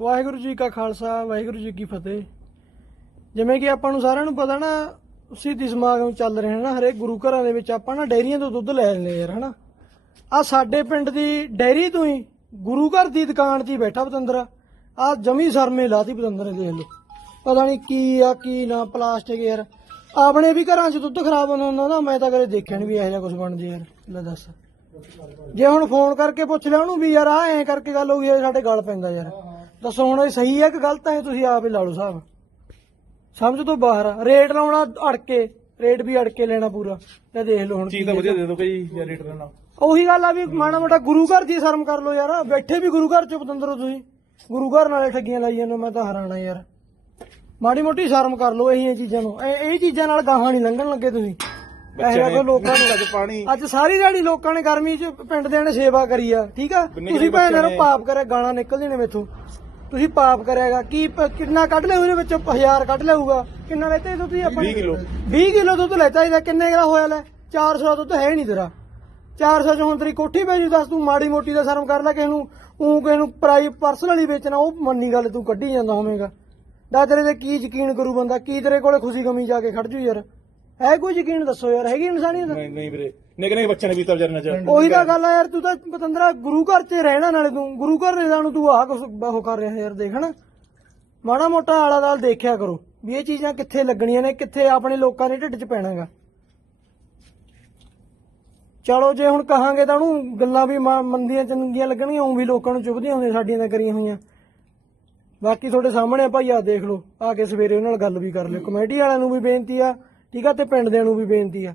ਵਾਹਿਗੁਰੂ ਜੀ ਕਾ ਖਾਲਸਾ ਵਾਹਿਗੁਰੂ ਜੀ ਕੀ ਫਤਿਹ। ਜਿਵੇਂ ਕਿ ਆਪਾਂ ਨੂੰ ਸਾਰਿਆਂ ਨੂੰ ਪਤਾ ਨਾ ਸਿੱਧੀ ਸਮਾਗਮ ਚੱਲ ਰਹੇ ਨੇ ਨਾ ਹਰੇਕ ਗੁਰੂ ਘਰਾਂ ਦੇ ਵਿੱਚ ਆਪਾਂ ਨਾ ਡੈਰੀਆਂ ਤੋਂ ਦੁੱਧ ਲੈ ਲੈਂਦੇ ਯਾਰ ਹਨਾ। ਆ ਸਾਡੇ ਪਿੰਡ ਦੀ ਡੈਰੀ ਤੋਂ ਹੀ ਗੁਰੂ ਘਰ ਦੀ ਦੁਕਾਨ 'ਚ ਹੀ ਬੈਠਾ ਪਤੰਦਰ। ਆ ਜਮੀ ਸਰਮੇ ਲਾਤੀ ਪਤੰਦਰ ਨੇ ਦੇਖ ਲਓ। ਪਤਾ ਨਹੀਂ ਕੀ ਆ ਕੀ ਨਾ ਪਲਾਸਟਿਕ ਯਾਰ। ਆਪਣੇ ਵੀ ਘਰਾਂ 'ਚ ਦੁੱਧ ਖਰਾਬ ਹੁੰਦਾ ਹੁੰਦਾ ਨਾ ਮੈਂ ਤਾਂ ਕਦੇ ਦੇਖਿਆ ਨਹੀਂ ਵੀ ਇਹੋ ਜਿਹਾ ਕੁਝ ਬਣਦੀ ਯਾਰ। ਲੈ ਦੱਸ। ਜੇ ਹੁਣ ਫੋਨ ਕਰਕੇ ਪੁੱਛ ਲਿਆ ਉਹਨੂੰ ਵੀ ਯਾਰ ਆ ਐਂ ਕਰਕੇ ਗੱਲ ਹੋ ਗਈ ਆ, ਸਾਡੇ ਗੱਲ ਪੈਂਦਾ ਯਾਰ। ਦੱਸੋ ਹੁਣ ਇਹ ਸਹੀ ਹੈ ਕਿ ਗਲਤ ਹੈ ਤੁਸੀਂ ਆਪ ਹੀ ਲਾ ਲਓ ਹਿਸਾਬ। ਸਮਝ ਤੋਂ ਬਾਹਰ ਆ। ਰੇਟ ਲਾਉਣਾ ਅੜ ਕੇ ਰੇਟ ਵੀ ਅੜ ਕੇ ਲੈਣਾ ਪੂਰਾ। ਤੇ ਦੇਖ ਲਓ ਹੁਣ ਚੀਜ਼ ਤਾਂ ਵਧੀਆ ਦੇ ਦੋ ਭਾਈ ਜਾਂ ਰੇਟ ਲੈਣਾ। ਉਹੀ ਗੱਲ ਆ ਵੀ ਮਾੜਾ ਮੋਟਾ ਗੁਰੂ ਘਰ ਦੀ ਸ਼ਰਮ ਕਰ ਲਓ ਯਾਰ। ਬੈਠੇ ਵੀ ਗੁਰੂ ਘਰ ਚ ਪਤੰਦਰੋ ਤੁਸੀਂ। ਗੁਰੂ ਘਰ ਨਾਲੇ ਠੱਗੀਆਂ ਲਾਈ ਜਾਂਦੇ ਮੈਂ ਤਾਂ ਹੈਰਾਨ ਯਾਰ। ਮਾੜੀ ਮੋਟੀ ਸ਼ਰਮ ਕਰ ਲਓ ਇਹੀਆਂ ਚੀਜ਼ਾਂ ਨੂੰ। ਇਹ ਇਹ ਚੀਜ਼ਾਂ ਨਾਲ ਗਾਹਾਂ ਨਹੀਂ ਲੰਘਣ ਲੱਗੇ ਤੁਸੀਂ। ਪੈਸੇ ਕੋ ਲੋਕਾਂ ਨੂੰ ਅੱਜ ਪਾਣੀ ਅੱਜ ਸਾਰੀ ਦਿਹਾੜੀ ਲੋਕਾਂ ਨੇ ਗਰਮੀ 'ਚ ਪਿੰਡ ਦੇ ਨੇ ਸੇਵਾ ਕਰੀ ਆ ਠੀਕ ਆ? ਤੁਸੀਂ ਭੈਣ ਬੱਚਿਆਂ ਨੂੰ। ਪਾਪ ਕਰਿਆ ਗਾਣਾ ਨਿਕਲਦੇ ਨੇ ਮੇਥੋਂ। ਤੁਸੀਂ ਪਾਪ ਕਰਿਆਗਾ ਕੀ ਪ- ਕਿੰਨਾ ਕੱਢ ਲਿਆ ਉਹਦੇ ਵਿੱਚੋਂ? 1000 ਕੱਢ ਲਿਆਊਗਾ। ਕਿੰਨਾ ਲੈਤੇ ਤੁਸੀਂ ਆਪਾਂ 20 ਕਿਲੋ। 20 ਕਿਲੋ ਦੁੱਧ ਲੈਤਾ ਇਹਦਾ ਕਿੰਨੇ ਦਾ ਹੋਇਆ ਲੈ? 400 ਦਾ ਦੁੱਧ ਹੈ ਨਹੀਂ ਤੇਰਾ। 400 ਚ ਹੁਣ ਤੇਰੀ ਕੋਠੀ ਪੈ ਜੂ ਦੱਸ ਤੂੰ ਮਾੜੀ ਮੋਟੀ ਦਾ ਸ਼ਰਮ ਕਰ ਲੈ ਕਿਸੇ ਨੂੰ। ਉਹ ਕਿਸੇ ਨੂੰ ਪ੍ਰਾਈ ਪਰਸਨਲੀ ਵੇਚਣਾ ਉਹ ਮੰਨੀ ਗੱਲ ਤੂੰ ਕੱਢੀ ਜਾਂਦਾ ਹੋਵੇਂਗਾ। ਦਾ ਤੇਰੇ ਤੇ ਕੀ ਯਕੀਨ ਕਰੂ ਬੰਦਾ? ਕੀ ਤੇਰੇ ਕੋਲੇ ਖੁਸ਼ੀ ਗਮੀ ਜਾ ਕੇ ਖੜ ਜੂ ਯਾਰ? ਹੈ ਕੋਈ ਯਕੀਨ ਦੱਸੋ ਯਾਰ? ਹੈਗੀ ਇਨਸਾਨੀਅਤ? ਨਹੀਂ ਨਹੀਂ ਵੀਰੇ। ਨਿੱਕੇ ਨਿੱਕੇ ਬੱਚਿਆਂ ਨੇ ਪੀਤਾ ਵਿਚਾਰੇ ਨਾਲ ਉਹੀ ਤਾਂ ਗੱਲ। ਆ ਯਾਰ ਤੂੰ ਤਾਂ ਪਤੰਦਰਾ ਗੁਰੂ ਘਰ 'ਚ ਰਹਿਣਾ ਨਾਲੇ ਤੂੰ। ਗੁਰੂ ਘਰ ਨੇ ਨੂੰ ਤੂੰ ਆਹ ਕੁਛ ਉਹ ਕਰ ਰਿਹਾ ਯਾਰ ਦੇਖ ਨਾ। ਮਾੜਾ ਮੋਟਾ ਆਲਾ ਦਾਲ ਦੇਖਿਆ ਕਰੋ ਵੀ ਇਹ ਚੀਜ਼ਾਂ ਕਿੱਥੇ ਲੱਗਣੀਆਂ ਨੇ ਕਿੱਥੇ ਆਪਣੇ ਲੋਕਾਂ ਦੇ ਢਿੱਡ 'ਚ ਪੈਣਾਗਾ। ਚਲੋ ਜੇ ਹੁਣ ਕਹਾਂਗੇ ਤਾਂ ਉਹਨੂੰ ਗੱਲਾਂ ਵੀ ਮਾ- ਮੰਦੀਆਂ ਚੰਗੀਆਂ ਲੱਗਣਗੀਆਂ ਉਹ ਵੀ ਲੋਕਾਂ ਨੂੰ ਚੁਭਦੀਆਂ ਹੁੰਦੀਆਂ ਸਾਡੀਆਂ ਤਾਂ ਕਰੀਆਂ ਹੋਈਆਂ। ਬਾਕੀ ਤੁਹਾਡੇ ਸਾਹਮਣੇ ਆ ਭਾਈ ਆ ਦੇਖ ਲਓ ਆ ਕੇ ਸਵੇਰੇ ਉਹਨਾਂ ਨਾਲ ਗੱਲ ਵੀ ਕਰ ਲਿਓ। ਕਮੇਟੀ ਵਾਲਿਆਂ ਨੂੰ ਵੀ ਬੇਨਤੀ ਆ ਠੀਕ ਆ ਤੇ ਪਿੰਡ ਦਿਆਂ ਨੂੰ ਵੀ ਬੇਨਤੀ ਆ।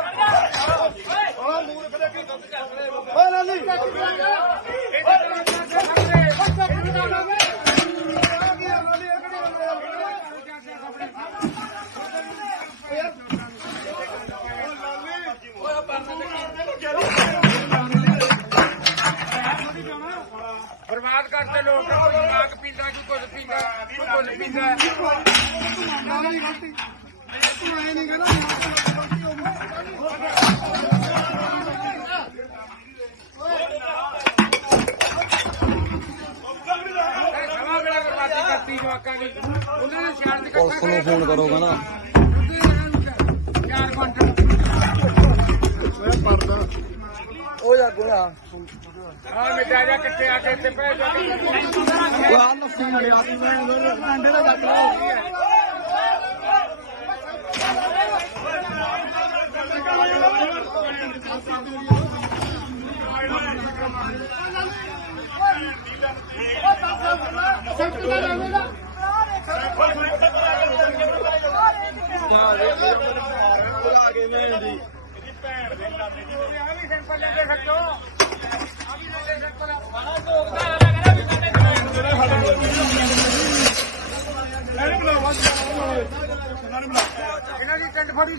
ਬਰਬਾਦ ਕਰਦੇ ਲੋਕ ਕੋਈ ਦਿਮਾਗ ਪੀਂਦਾ ਕੋਈ ਕੁਝ ਪੀਂਦਾ ਕੋਈ ਕੁਝ ਪੀਂਦਾ। ਇਹ ਸਮਾਂ ਵੇਲਾ ਬਰਬਾਦੀ ਕਰਤੀ ਜਵਾਕਾਂ ਦੀ। ਉਹਨਾਂ ਨੇ ਸ਼ਾਂਤ ਪੁਲਿਸ ਨੂੰ ਫੋਨ ਕਰੋਗਾ ਨਾ। ਚਾਰ ਕੁਆਂਟਲ ਉਹ ਜਾ ਗੋਲਾ ਆ। ਮਿਟਾ ਜਾ ਕਿੱਥੇ ਆ ਕੇ ਇੱਥੇ ਪੈ ਜਾ। ਆ ਲੱਸੀ ਮੜੇ ਆ ਡਾਂਡੇ ਦਾ ਜੱਟ ਇਹਨਾਂ ਦੀ ਟੰਡ ਫੜੀ